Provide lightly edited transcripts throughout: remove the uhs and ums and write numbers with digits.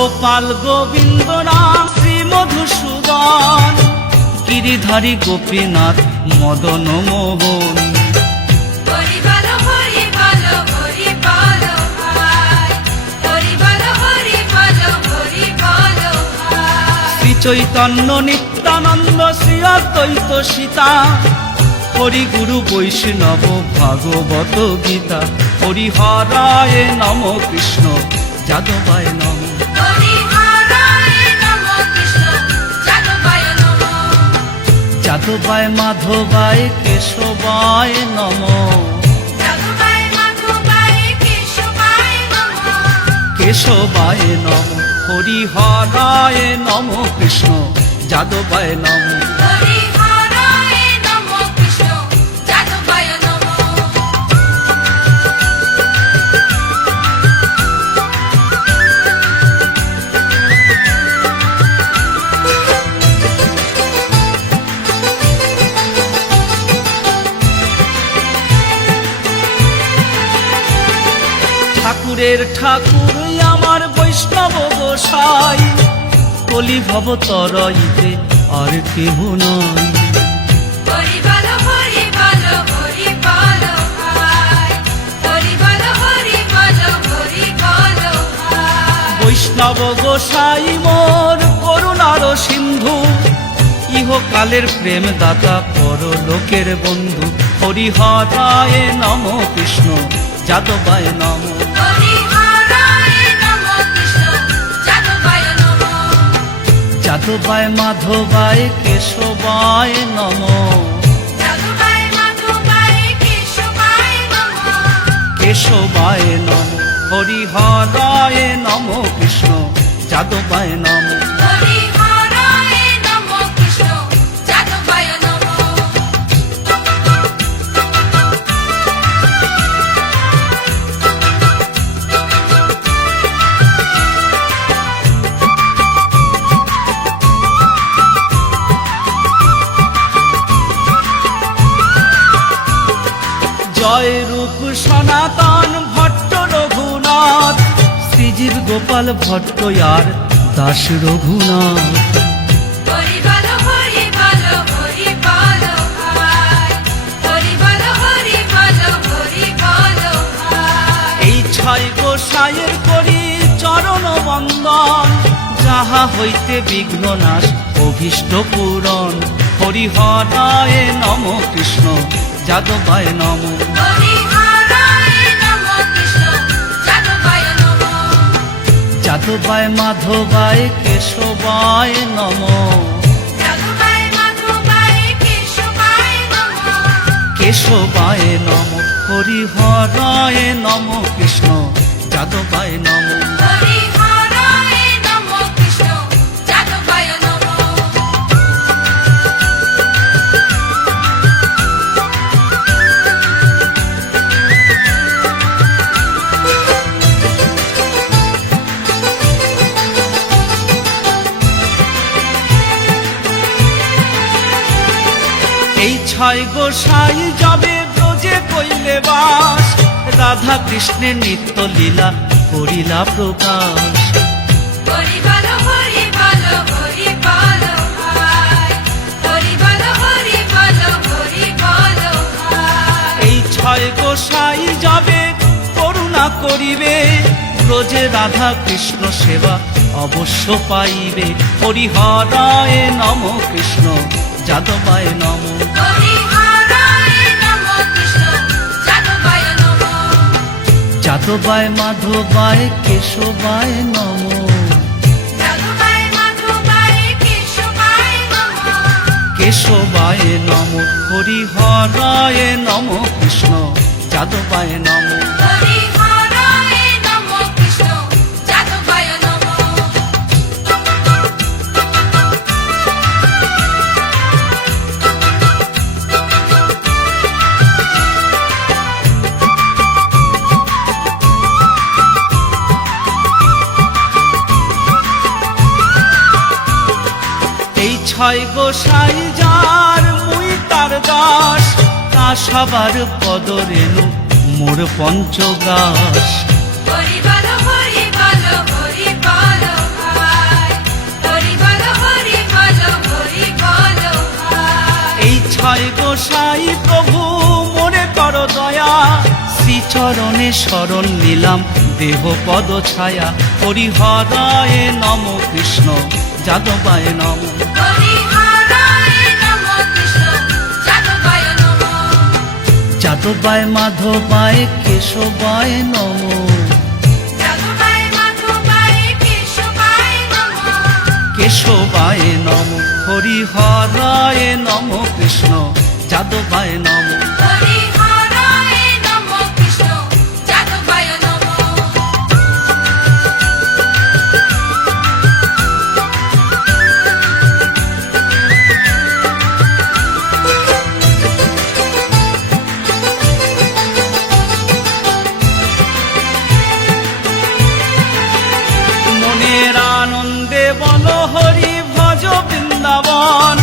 গোপাল গোবিন্দ রাম শ্রী মধুসূদন, গিরিধারী গোপীনাথ মদন মোহন। শ্রী চৈতন্য নিত্যানন্দ শ্রী অদ্বৈত সীতা, হরি গুরু বৈষ্ণব ভাগবত গীতা। হরিহরায় নম কৃষ্ণ যাদবায় নম, যাদবায় মাধবায় কেশবায় নম, কেশবায় নম। হরিহরায় নম কৃষ্ণ যাদবায় নম। ঠাকুরের ঠাকুর আমার বৈষ্ণব গোসাই, কলি ভব তরইতে আর কেহ নয়। বৈষ্ণব গোসাই মোর করুণার সিন্ধু, ইহকালের প্রেম দাতা পরলোকের বন্ধু। হরিহরায় নম কৃষ্ণ যাদবায় নম, যাদবায় মাধবায় কেশবায় নম, কেশবায় নম। হরিহরায় নম কৃষ্ণ যাদবায় নম। জয় রূপ সনাতন ভট্ট রঘুনাথ, শ্রীজীব গোপাল ভট্ট আর দাস রঘুনাথ। এই ছয় গোসাইয়ের করি চরণ বন্দন, যাহা হইতে বিঘ্ন নাশ অভীষ্ট পূরণ। হরিহরায় নম কৃষ্ণ যাদবায় নম, যাদবায় মাধবায় কেশবায় নম, কেশবায় নম। হরিহরায় নম কৃষ্ণ যাদবায় নম। এই ছয় গোসাই যাবে ব্রজে কইলে বাস, রাধা কৃষ্ণের নিত্য লীলা করিলা প্রকাশ। এই ছয় গোসাই যাবে করুণা করিবে, ব্রজে রাধা কৃষ্ণ সেবা অবশ্য পাইবে। হরিহরায় নম কৃষ্ণ যাদবায় নম, যাদবায় মাধবায় কেশবায় নম, কেশবায় নম। হরিহরায় নম কৃষ্ণ যাদবায় নম। ছয় গোসাই যার মুই তার দাস, তা সবার পদ রেণু মোর পঞ্চগাস। হরি বল হরি বল হরি বল চরণে শরণ নিলাম দেহ পদ ছায়া হরিহরায় নম কৃষ্ণ যাদবায় নম যাদবায় মাধবায় কেশবায় নম কেশবায় নম হরিহরায় নম কৃষ্ণ যাদবায় নম মনের আনন্দে বল হরি ভজ বৃন্দাবন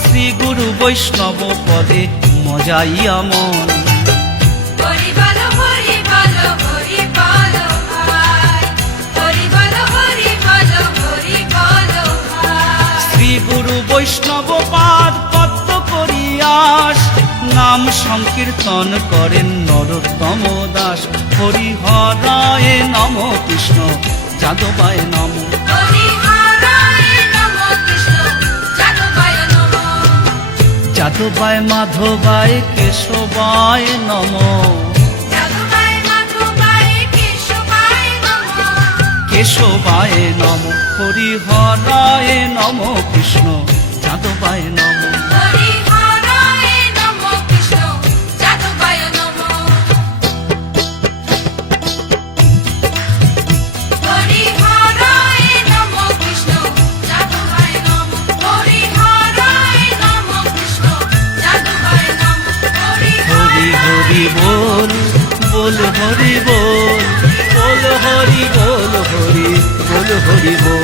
শ্রী গুরু বৈষ্ণব পদে মজাইয়া মন শ্রী গুরু বৈষ্ণব পাদ পদ্ম করিয়াস নাম সংকীর্তন করেন নরোত্তম দাস হরিহরায় নম কৃষ্ণ যাদবায় নম যাদবায় মাধবায় কেশবায় নম কেশবায় নম হরিহরায় নম কৃষ্ণ যাদবায় নম হরি বল বল হরি বল বল হরি বল হরি বল হরি বল